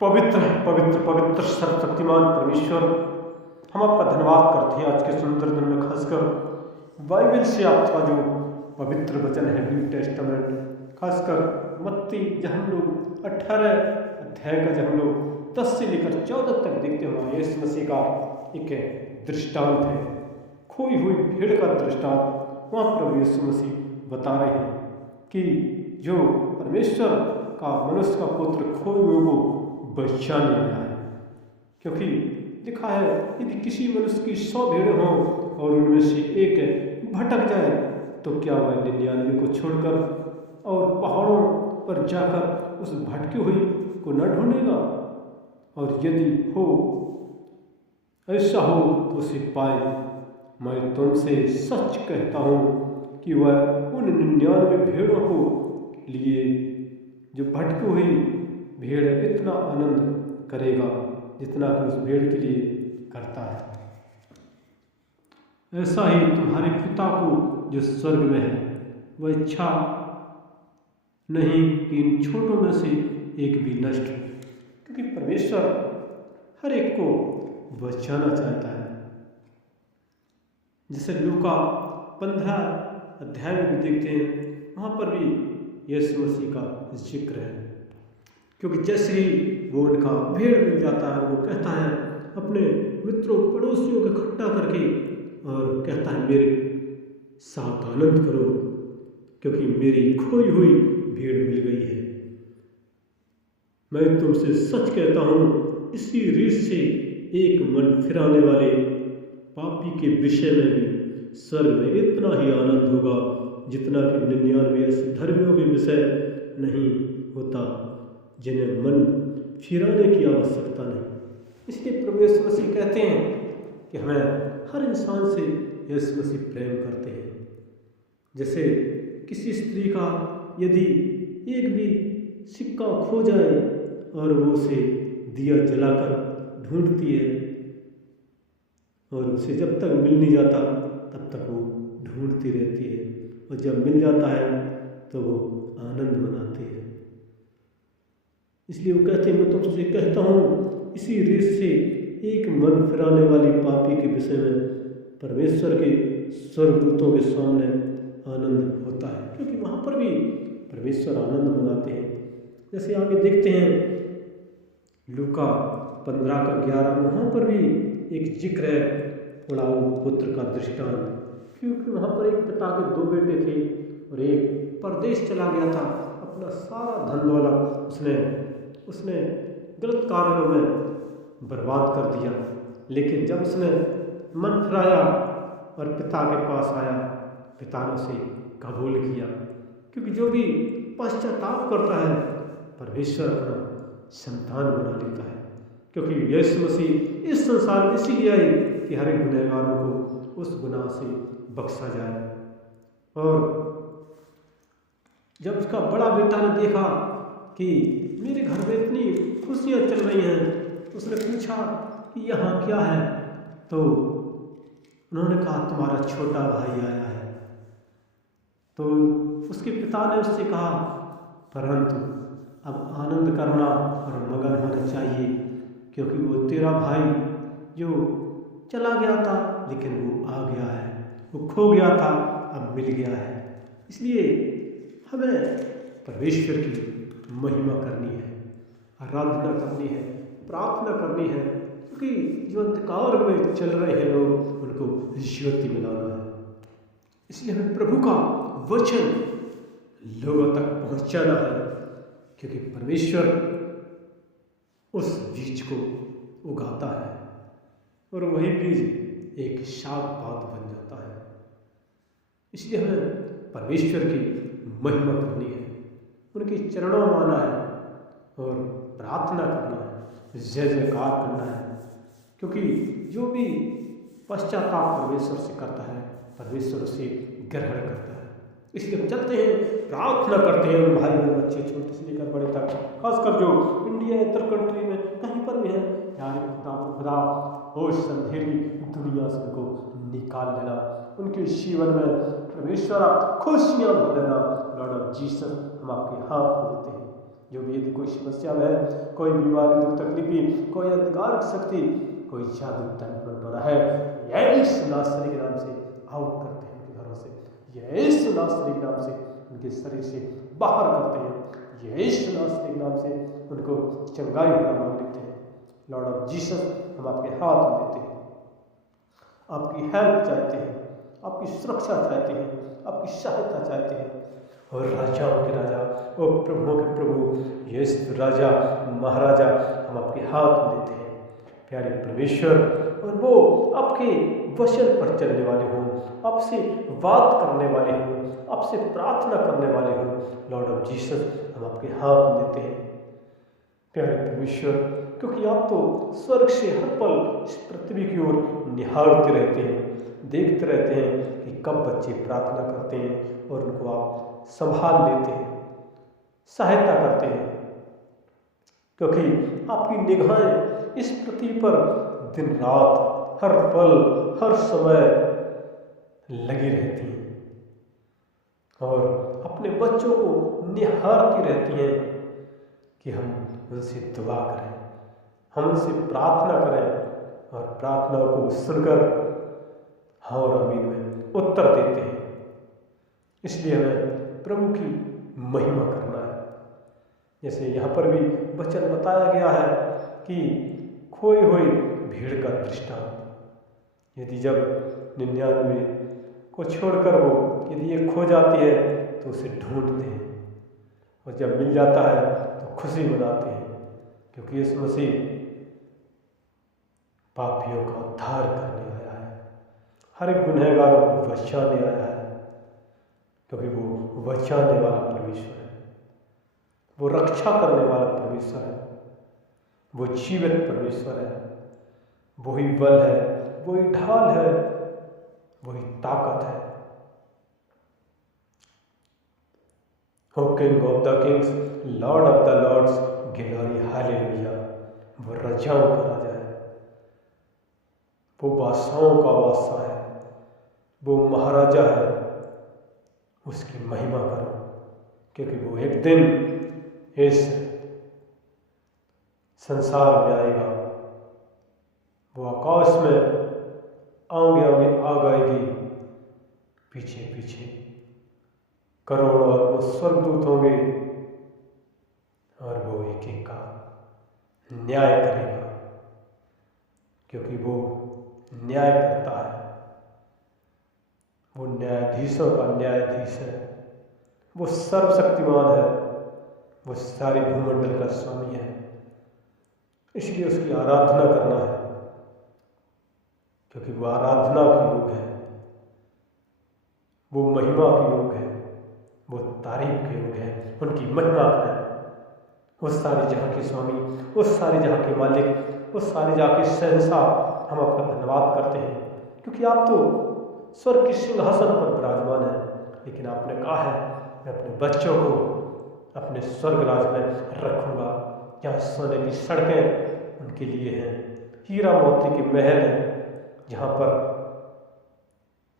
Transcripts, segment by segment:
पवित्र पवित्र पवित्र सर्वशक्तिमान परमेश्वर, हम आपका धन्यवाद करते हैं आज के सुंदर दिन में, खासकर बाइबल से आपका जो पवित्र वचन है न्यू टेस्टामेंट, खासकर मत्ती जब हम लोग 18 अध्याय का जब हम लोग 10 से लेकर 14 तक देखते हैं, यीशु मसीह का एक दृष्टांत है, खोई हुई भेड़ का दृष्टांत। वहाँ प्रभु यीशु मसीह बता रहे हैं कि जो परमेश्वर का मनुष्य का पुत्र खोए हुए को बचाने आया है। क्योंकि लिखा है, यदि किसी मनुष्य की 100 भेड़ें हों और उनमें से एक भटक जाए तो क्या वह 99 को छोड़कर और पहाड़ों पर जाकर उस भटकी हुई को न ढूंढेगा? और यदि हो ऐसा हो तो उसे पाए। मैं तुमसे सच कहता हूँ कि वह उन 99 भेड़ों को लिए जो भटकी हुई भेड़ इतना आनंद करेगा जितना कि उस भेड़ के लिए करता है। ऐसा ही तुम्हारे पिता को जो स्वर्ग में है, वह इच्छा नहीं कि इन छोटों में से एक भी नष्ट हो। क्योंकि परमेश्वर हर एक को बचाना चाहता है। जैसे लूका 15 अध्याय में भी देखते हैं, वहाँ पर भी यीशु मसीह का जिक्र है। क्योंकि जैसे ही वो उनका भेड़ मिल जाता है, वो कहता है अपने मित्रों पड़ोसियों को इकट्ठा करके और कहता है मेरे साथ आनंद करो, क्योंकि मेरी खोई हुई भेड़ मिल गई है। मैं तुमसे सच कहता हूँ, इसी रीत से एक मन फिराने वाले पापी के विषय में भी स्वर्ग में इतना ही आनंद होगा जितना कि 99 ऐसे धर्मियों के विषय नहीं होता जिन्हें मन फिराने की आवश्यकता नहीं। इसलिए प्रभु यीशु मसीह कहते हैं कि हमें हर इंसान से यीशु मसीह प्रेम करते हैं। जैसे किसी स्त्री का यदि एक भी सिक्का खो जाए और वो उसे दिया जलाकर ढूंढती है और उसे जब तक मिल नहीं जाता तब तक वो ढूंढती रहती है, और जब मिल जाता है तो वो आनंद मनाती है। इसलिए वो कहते हैं, मैं तुमसे कहता हूँ, इसी रीत से एक मन फिराने वाली पापी के विषय में परमेश्वर के स्वर्गदूतों के सामने आनंद होता है। क्योंकि वहाँ पर भी परमेश्वर आनंद मनाते हैं। जैसे आगे देखते हैं लूका 15 का 11, वहाँ पर भी एक जिक्र है उड़ाऊ पुत्र का दृष्टांत। क्योंकि वहाँ पर एक पिता के 2 बेटे थे और एक परदेश चला गया था। अपना सारा धन दौलत उसने गलत कार्यों में बर्बाद कर दिया। लेकिन जब उसने मन फिराया और पिता के पास आया, पिता ने उसे कबूल किया। क्योंकि जो भी पश्चाताप करता है परमेश्वर अपना संतान बना लेता है। क्योंकि यीशु मसीह इस संसार में इसीलिए आए कि हर एक गुनहगारों को उस गुनाह से बख्शा जाए। और जब उसका बड़ा बेटा ने देखा कि मेरे घर में इतनी खुशियाँ चल रही हैं, उसने पूछा कि यहाँ क्या है? तो उन्होंने कहा तुम्हारा छोटा भाई आया है। तो उसके पिता ने उससे कहा, परंतु अब आनंद करना और मगन होना चाहिए, क्योंकि वो तेरा भाई जो चला गया था लेकिन वो आ गया है, वो खो गया था अब मिल गया है। इसलिए हमें परमेश्वर की महिमा करनी है, आराधना करनी है, प्रार्थना करनी है। क्योंकि जो अंधकार में चल रहे हैं लोग, उनको ज्योति में लाना है। इसलिए हमें प्रभु का वचन लोगों तक पहुंचाना है। क्योंकि परमेश्वर उस बीज को उगाता है और वही बीज एक शाख पात बन जाता है। इसलिए हमें परमेश्वर की महिमा करनी है, उनके चरणों में आना है और प्रार्थना करना है, जय जयकार करना है। क्योंकि जो भी पश्चाताप परमेश्वर से करता है, परमेश्वर उसे ग्रहण करता है। इसलिए हम चलते हैं, प्रार्थना करते हैं, भाई बहन बच्चे छोटे से लेकर बड़े तक, खासकर जो इंडिया इतर कंट्री में कहीं पर भी है, प्यारे खुदा हो इस अंधेरी दुनिया से उनको निकाल लेना, उनके जीवन में परमेश्वर आप खुशियाँ भर देना। लॉर्ड ऑफ जीसस, हम आपके हाथ में देते हैं। जो भी यदि कोई समस्या में है, कोई बीमारी, दुख तकलीफी, कोई अंधकार की शक्ति, कोई जादू टोना है, यीशु नासरी के नाम से आउट करते हैं उनके घरों से, यीशु नासरी के नाम से उनके शरीर से बाहर करते हैं, यीशु नासरी के नाम से उनको चंगाई का नाम देते हैं। लॉर्ड ऑफ जीसस, हम आपके हाथ में देते हैं, आपकी हेल्प चाहते हैं, आपकी सुरक्षा चाहते हैं, आपकी सहायता चाहते हैं। और राजाओं के राजा और प्रभुओं के प्रभु यीशु राजा महाराजा, हम आपके हाथ में देते हैं प्यारे परमेश्वर। और वो आपके वचन पर चलने वाले हों, आपसे बात करने वाले हों, आपसे प्रार्थना करने वाले हों। लॉर्ड ऑफ जीसस, हम आपके हाथ में देते हैं प्यारे परमेश्वर, क्योंकि आप तो स्वर्ग से हर पल इस पृथ्वी की ओर निहारते रहते हैं, देखते रहते हैं कि कब बच्चे प्रार्थना करते हैं और उनको आप संभाल लेते हैं, सहायता करते हैं, क्योंकि आपकी निगाहें इस पृथ्वी पर दिन रात हर पल हर समय लगी रहती हैं और अपने बच्चों को निहारती रहती हैं कि हम उनसे दुआ करें, हम उनसे प्रार्थना करें और प्रार्थनाओं को सुनकर हाँ और आमीन में उत्तर देते हैं। इसलिए हमें प्रभु की महिमा करना है। जैसे यहाँ पर भी वचन बताया गया है कि खोई हुई भीड़ का दृष्टांत, यदि जब 99 को छोड़कर वो यदि ये खो जाती है तो उसे ढूंढते हैं और जब मिल जाता है तो खुशी मनाते हैं, क्योंकि यीशु मसीह पापियों का उद्धार करने आया है, हर एक गुनहगारों को बचाने आया है, क्योंकि वो बचाने वाला परमेश्वर है, वो रक्षा करने वाला परमेश्वर है, वो जीवित परमेश्वर है, वही बल है, वही ढाल है, वही ताकत है। O king of the kings, lord of the lords, glory hallelujah. वो राजाओं का राजा है, वो बादशाहों का बादशाह है, वो महाराजा है। उसकी महिमा करो, क्योंकि वो एक दिन इस संसार में आएगा, वो आकाश में आगे आगे आ गएगी, पीछे पीछे करोड़ों और वो स्वर्गदूत होंगे और वो एक एक का न्याय करेगा, क्योंकि वो न्याय करता है, वो न्यायाधीशों का न्यायाधीश है, वो सर्वशक्तिमान है, वो सारी भूमंडल का स्वामी है। इसलिए उसकी आराधना करना है, क्योंकि वो आराधना के योग है, वो महिमा के योग है, वो तारीफ के योग है। उनकी महिमा करें, वो सारी जहाँ के स्वामी, वो सारी जहाँ के मालिक, वो सारी जहाँ के शहंशाह, हम आपका धन्यवाद करते हैं, क्योंकि आप तो स्वर्ग के सिंहासन पर विराजमान है। लेकिन आपने कहा है मैं अपने बच्चों को अपने स्वर्ग राज में रखूंगा, जहाँ सोने की सड़कें उनके लिए हैं, हीरा मोती के महल हैं, जहाँ पर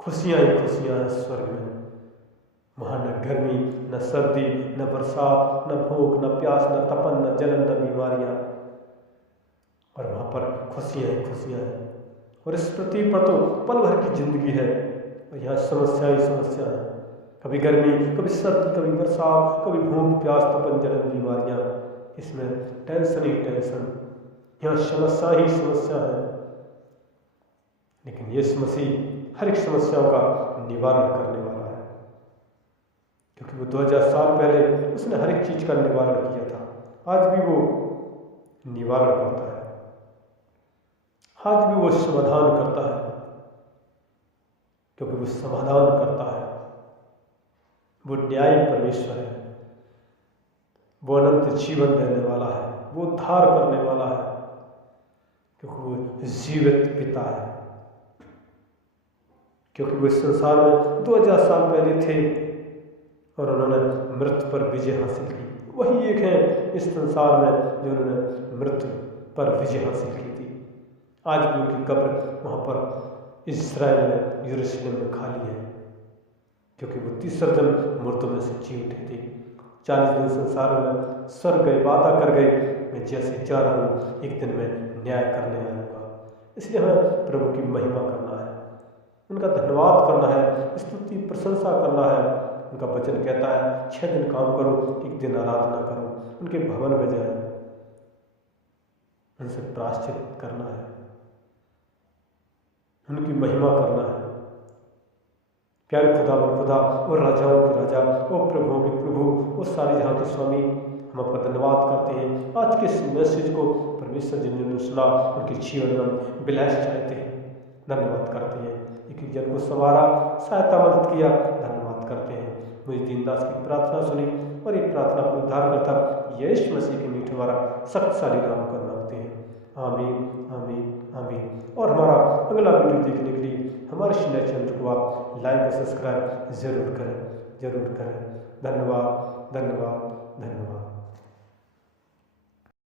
खुशियाँ ही खुशियाँ हैं स्वर्ग में। वहाँ न गर्मी, न सर्दी, न बरसात, न भूख, न प्यास, न तपन, न जलन, न बीमारियाँ, और वहाँ पर खुशियाँ ही खुशियाँ हैं। और इस पृथ्वी पर तो पल भर की जिंदगी है और यहाँ समस्या ही समस्या है, कभी गर्मी, कभी सर्दी, कभी बरसात, कभी भूख प्यास तपन जलन बीमारियाँ, इसमें टेंशन ही टेंशन, यहाँ समस्या ही समस्या है। लेकिन यीशु मसीह हर एक समस्याओं का निवारण करने वाला है, क्योंकि वो 2000 साल पहले उसने हर एक चीज़ का निवारण किया था। आज भी वो निवारण करता है, आज भी वो समाधान करता है, क्योंकि वो समाधान करता है। वो न्यायी परमेश्वर है, वो अनंत जीवन देने वाला है, वो उद्धार करने वाला है, क्योंकि वो जीवित पिता है, क्योंकि वो इस संसार में 2000 साल पहले थे और उन्होंने मृत्यु पर विजय हासिल की। वही एक है इस संसार में जो उन्होंने मृत्यु पर विजय हासिल की थी। आज भी उनकी कब्र वहाँ पर इस्राएल में यरूशलेम में खाली है, क्योंकि वो तीसरे दिन मृत्यु में से जी उठे थे 40 दिन संसार में स्वर्ग गए, वादा कर गए, मैं जैसे जा रहा हूँ एक दिन मैं न्याय करने आऊँगा। इसलिए हमें प्रभु की महिमा करना है, उनका धन्यवाद करना है, स्तुति प्रशंसा करना है। उनका वचन कहता है 6 दिन काम करो, एक दिन आराधना करो, उनके भवन में जाए, उनसे प्रायश्चित करना है, उनकी महिमा करना है। प्यारे खुदा और राजाओं के राजा, और प्रभुओं के प्रभु, और सारे जहाँ के स्वामी, हम आपका धन्यवाद करते हैं आज के इस मैसेज को परमेश्वर जिन्होंने सुना उनके जीवन में हम ब्लेस चाहते हैं, धन्यवाद करते हैं। एक जन को संवारा, सहायता मदद किया, धन्यवाद करते हैं। मुझे दीनदास की प्रार्थना सुनी और ये प्रार्थना को उद्धारकर्ता यीशु मसीह के मीठे हमारा शक्तिशाली नाम कर मांगते हैं। आमीन, आमीन, आमीन। और हमारा अगला वीडियो देखने के लिए हमारे चैनल को आप लाइक और सब्सक्राइब जरूर करें। धन्यवाद, धन्यवाद, धन्यवाद।